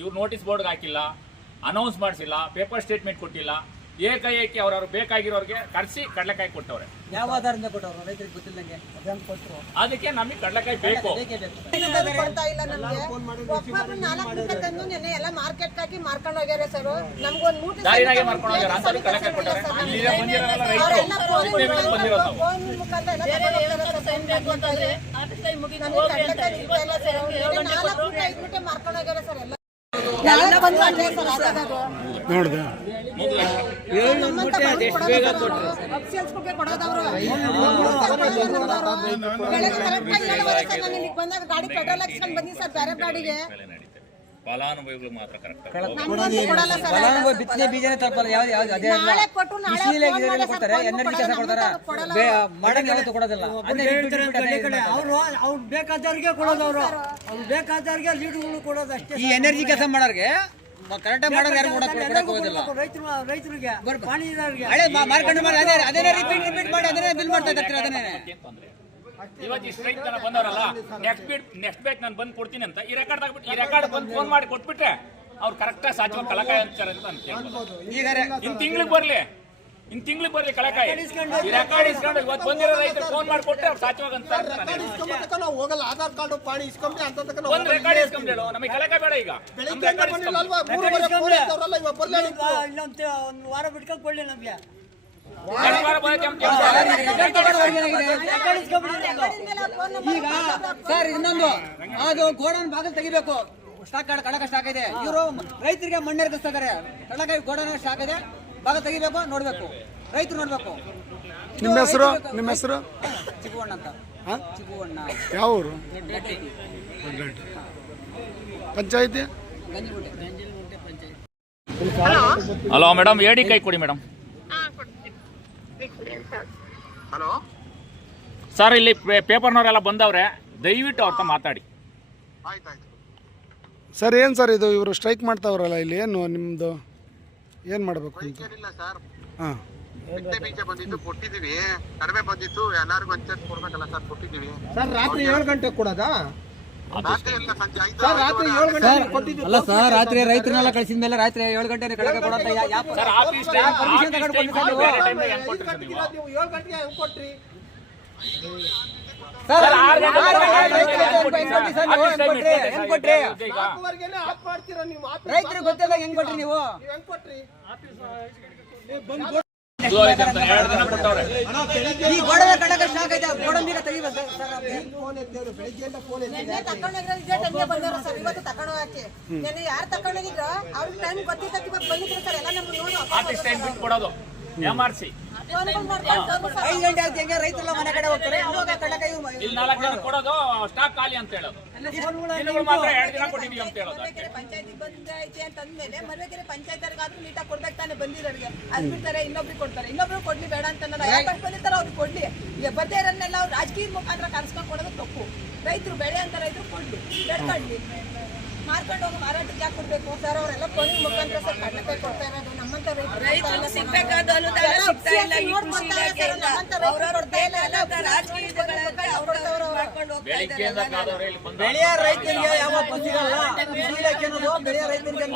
ಇವ್ರು ನೋಟಿಸ್ ಬೋರ್ಡ್ಗೆ ಹಾಕಿಲ್ಲ, ಅನೌನ್ಸ್ ಮಾಡಿಸಿಲ್ಲ, ಪೇಪರ್ ಸ್ಟೇಟ್ಮೆಂಟ್ ಕೊಟ್ಟಿಲ್ಲ. ಏಕಾಏಕಿ ಅವ್ರವ್ರು ಬೇಕಾಗಿರೋರಿಗೆ ಕರೆಸಿ ಕಡಲೆಕಾಯಿ ಕೊಟ್ಟವ್ರೆ. ಯಾವ ಆಧಾರದಿಂದ ಕೊಟ್ಟವ್ರು ರೈತರಿಗೆ ಗೊತ್ತಿಲ್ಲಂಗೆ ಕೊಟ್ಟರು. ಅದಕ್ಕೆ ನಮಗೆ ಕಡಲೆಕಾಯಿ ಬೇಕು. ಮಾರ್ಕೆಟ್ ಹಾಕಿ ಮಾರ್ಕೊಂಡು ಹೋಗ್ಯಾರ ಸರ್. ನಮ್ಗೊಂದು ದಾರಿನಾಗೆ ಮಾರ್ಕೊಂಡು ಹೋಗ್ಯಾರ ಅಂತ ಕಡಲೆಕಾಯಿ ಕೊಟ್ಟವ್ರೆ. ಇಲ್ಲಿ ಬಂದಿರೋಲ್ಲ ರೈತರು ಬಂದಿರೋದು ಮಾರ್ಕೊಂಡು ಹೋಗ್ಯಾರ ಸರ್. ಎಲ್ಲ ಬಂದಾಗ ಗಾಡಿ ಪೆಟ್ರೋಲ್ ಹಾಕ್ಸ್ಕೊಂಡು ಬನ್ನಿ ಸರ್. ಬೇರೆ ಗಾಡಿಗೆ ಫಲಾನುಭವಿಗಳು ಮಾತ್ರ ಕರೆಕ್ಟ್ ಬಿತ್ತನೆ ಬೀಜನೇ ತಲುಪಲ್ಲ. ಎನರ್ಜಿ ಕೆಲಸ ಕೊಡ್ತಾರೆ, ಮಾಡಂಗ್ ಯಾವತ್ತು ಕೊಡೋದಿಲ್ಲ. ಅವ್ರು ಬೇಕಾದವ್ರಿಗೆ ಕೊಡೋದು, ಅವ್ರು ಬೇಕಾದವ್ರಿಗೆ ಲೀಡ್ಗಳು ಕೊಡೋದು ಅಷ್ಟೇ. ಈ ಎನರ್ಜಿ ಕೆಲಸ ಮಾಡೋರಿಗೆ ಕರೆಕ್ಟ್ ಮಾಡೋರು ಯಾರು ಕೊಡಕ್ ಹೋಗೋದಿಲ್ಲ. ರೈತರಿಗೆ ಪಾಣಿ ಇರೋರಿಗೆ ಹಳೆ ಮಾರ್ಕೆಟ್ ಮಾಡಿ ಅದೇ ರಿಪೀಟ್ ಮಾಡಿ ಅದನ್ನೇ ಬಿಲ್ ಮಾಡ್ತಾ ಇರ್ತೀರ. ಅದನ್ನೇ ಇವತ್ತು ಈ ಸ್ಟ್ರೈಕ್ ಜನ ಬಂದವರಲ್ಲ, ನೆಕ್ಸ್ಟ್ ಬ್ಯಾಚ್ ನಾನು ಬಂದು ಕೊಡ್ತೀನಿ ಅಂತ ಈ ರೆಕಾರ್ಡ್ ತಗೊಂಡ್ಬಿಟ್ಟು ಈ ರೆಕಾರ್ಡ್ ಬಂದು ಫೋನ್ ಮಾಡಿ ಕೊಟ್ಬಿಟ್ರೆ ಅವ್ರು ಕರೆಕ್ಟಾಗಿ ಸಾಚುವ ಕಳಕಾಯಿ ಅಂತಾರೆ ಅಂತ ಇನ್ನು ತಿಂಗ್ಳಿಗೆ ಬರ್ಲಿ ಕಳಕಾಯಿ. ಈ ರೆಕಾರ್ಡ್ ಇಸ್ಕೊಂಡು ಇವತ್ತು ಬಂದಿರೋ ರೈತರು ಫೋನ್ ಮಾಡಿ ಕೊಟ್ಟರೆ ಅವ್ರು ಸಾಚುವಾಗ ಅಂತ ಹೋಗಲ್ಲ. ಆಧಾರ್ ಕಾರ್ಡು ಪಾಣಿ ಇಸ್ಕೊಂಬಿ ಅಂತ ಒಂದು ರೆಕಾರ್ಡ್ ಇಸ್ಕೊಂಡು ಹೇಳು. ನಮಗೆ ಕಳಕಾಯಿ ಬೇಡ. ಈಗ ಒಂದು ವಾರ ಬಿಟ್ಕೊಂಡು ಕೊಡ್ಲಿ ನಮ್ಗೆ. ಈಗ ಸರ್ ಇನ್ನೊಂದು ಅದು ಗೋಡನ್ ಬಾಗಿಲು ತೆಗಿಬೇಕು. ಸ್ಟಾಕ್ ಕಡಕ ಸ್ಟಾಕ್ ಇದೆ. ಇವರು ರೈತರಿಗೆ ಮಣ್ಣೆರಗಿಸ್ತಾ ಇದಾರೆ. ಕಡಕಾಯಿ ಗೋಡನ್ ಸ್ಟಾಕ್ ಇದೆ, ಬಾಗಿಲು ತೆಗಿಬೇಕು. ನೋಡ್ಬೇಕು, ರೈತರು ನೋಡ್ಬೇಕು. ನಿಮ್ಮ ಹೆಸರು ಚಿಕ್ಕವಣ್ಣ ಅಂತ. ಚಿಕ್ಕವಣ್ಣ ಯಾವ ಊರು? ಪಂಚಾಯತಿ. ಹಲೋ ಮೇಡಮ್, ಏಡಿ ಕೈ ಕೊಡಿ ಮೇಡಮ್. ಹಲೋ ಸರ್, ಇಲ್ಲಿ ಪೇಪರ್ನವರೆಲ್ಲ ಬಂದವ್ರೆ, ದಯವಿಟ್ಟು ಅವ್ರ ಹತ್ರ ಮಾತಾಡಿ. ಸರ್ ಏನು ಸರ್ ಇದು ಇವರು ಸ್ಟ್ರೈಕ್ ಮಾಡ್ತಾವ್ರಲ್ಲ, ಇಲ್ಲಿ ಏನು ನಿಮ್ಮದು ಏನು ಮಾಡಬೇಕು ಅಂತ? ಹಾಂ, ಬಿತ್ತನೆ ಬೀಜ ಬಂದಿದ್ದು ಕೊಟ್ಟಿದ್ದೀವಿ, ಕಡಿಮೆ ಬಂದಿತ್ತು, ಎಲ್ಲರಿಗೂ ಹಂಚಕ್ಕೆ ಕೊಡ್ಬೇಕಲ್ಲ ಸರ್, ಕೊಟ್ಟಿದ್ದೀವಿ ಸರ್. ರಾತ್ರಿ 7 ಗಂಟೆಗೆ ಕೊಡೋದಾ? ರಾತ್ರಿ ಎಲ್ಲ ಸಂಜೆ 5 ರಾತ್ರಿ 7 ಗಂಟೆಗೆ ಕೊಟ್ಟಿದ್ದು. ಅಲ್ಲ ಸರ್, ರಾತ್ರಿ ರೈತರನ್ನೆಲ್ಲ ಕಳಿಸಿದ ಮೇಲೆ ರಾತ್ರಿ 7 ಗಂಟೆ ಕಡಕ ಕೊಡೋಂತ ಸರ್, ಆಫೀಸ್ ಟೈಮ್ ನೀವು 7 ಗಂಟೆಗೆ ಹೆಂಗ್ ಕೊಟ್ರಿ? ಸರ್, ರೈತರಿಗೆ ಗೊತ್ತಿಲ್ಲ ಹೆಂಗ್ ಕೊಟ್ರಿ ನೀವು? ಈ ಗೋಡದ ಕಡಕ ಸ್ಟಾಕ್ ಐತೆ, ಗೋಡನ್ ಬೀಗ ತೆಗಿಬೇಕು ಸರ್. ಬಂದವರು ಸರ್, ಇವತ್ತು ತಗೊಂಡು ಹಾಕಿ ಯಾರು ತಗೊಂಡಿದ್ರು ಅವ್ರಿಗೆ ಟೈಮ್ ಗೊತ್ತಿದ್ದ ಬಂದಿದ್ರು ಸರ್. ಎಲ್ಲ ನಮ್ಗೆ ನೋಡು ಆಫೀಸ್ ಟೈಮ್ ಬಿಟ್ಟು ಕೊಡೋದು MRC. 5 ಗಂಟೆ ಆಗುತ್ತೆ, ಹೆಂಗೆ ರೈತರೆಲ್ಲ ಮನೆ ಕಡೆ ಹೋಗ್ತಾರೆ. ಇಲ್ಲಿ 4 ಜನ ಕೊಡೋದು, ಸ್ಟಾಕ್ ಖಾಲಿ ಅಂತ ಹೇಳೋದು. ಮಾತ್ರ 2 ದಿನ ಕೊಟ್ಟಿದ್ದೀವಿ ಅಂತ ಹೇಳೋದು. ಪಂಚಾಯತಿ ಬಂದೈತೆ ಅಂತಂದ್ಮೇಲೆ ಮರುವೆಗೆರೆ ಪಂಚಾಯತ್ಗಾದ್ರೂ ನೀಟಾಗಿ ಕೊಡ್ಬೇಕು ತಾನೆ. ಬಂದಿರೋರಿಗೆ ಅದು ಬಿಡ್ತಾರೆ, ಇನ್ನೊಬ್ರಿಗೆ ಕೊಡ್ತಾರೆ. ಇನ್ನೊಬ್ರು ಕೊಡ್ಲಿ ಬೇಡ ಅಂತ ಯಾಕೆ ಬಂದಿರ್ತಾರೋ ಅವ್ರಿಗೆ ಕೊಡ್ಲಿ. ಬದ್ದೆ ಇರೋನ್ನೆಲ್ಲ ಅವ್ರು ರಾಜಕೀಯ ಮುಖಾಂತರ ಕರ್ಸ್ಕೊಂಡು ಕೊಡೋದು ತಪ್ಪು. ರೈತರು ಬೆಳೆ ಅಂತ ರೈತರು ಕೊಡ್ಲಿ, ಬೆಳ್ಕೊಳ್ಳಿ. ಮಾರ್ಕೊಂಡು ಹೋಗಿ ಮಾರಾಟಕ್ಕೆ ಯಾಕೆ ಕೊಡ್ಬೇಕು ಸರ್? ಅವರೆಲ್ಲ ಕೊನೆ ಮುಖಾಂತರ ಸರ್ ಕಡಲೆಕಾಯಿ ಕೊಡ್ತಾ ಇರೋದು. ನಮ್ಮಂತ ರೈತರು ಸಿಗ್ಬೇಕಾದ ಬೆಳೆಯ ರೈತರಿಗೆ ಯಾವ ಬಂದಿರಲ್ಲ. ಬೆಳೆಯ ರೈತರಿಗೆ